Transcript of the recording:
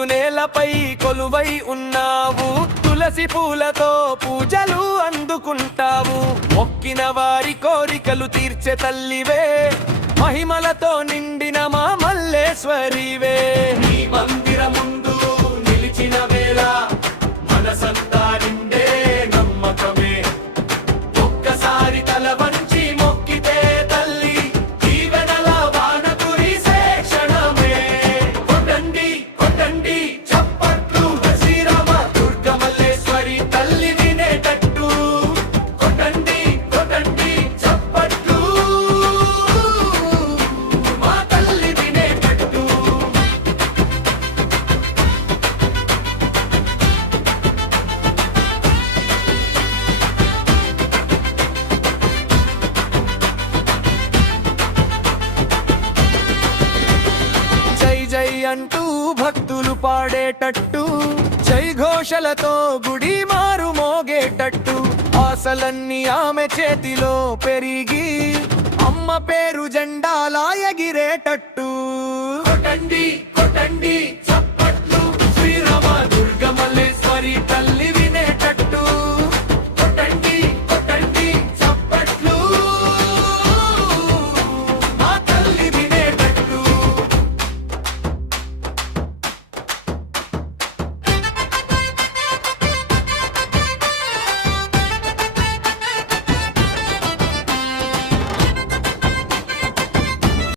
పుట్టు నేలపై కొలువై ఉన్నావు, తులసి పూలతో పూజలు అందుకుంటావు. మొక్కిన వారి కోరికలు తీర్చే తల్లివే, మహిమలతో నిండిన మా మల్లేశ్వరివే. నీ మందిర ముందు నిలిచిన వేళ మనసంతా నిండే నమ్మకమే. ఒక్కసారి తల వంచి మొక్కితే తల్లి దీవెనల వాన కురిసే క్షణమే. కొట్టండి కొట్టండి చప్పట్లు, శ్రీరామ దుర్గ మల్లేశ్వరి తల్లి వినేటట్టు. కొట్టండి కొట్టండి చప్పట్లు, మా తల్లి వినేటట్టు. జై జై అంటూ భక్తులు పాడేటట్టు, జై ఘోషలతో గుడి మారు మోగేటట్టు. ఆశలన్నీ ఆమె చేతిలో పెరిగి అమ్మ పేరు జెండాలా ఎగిరేటట్టు. కొట్టండి కొట్టండి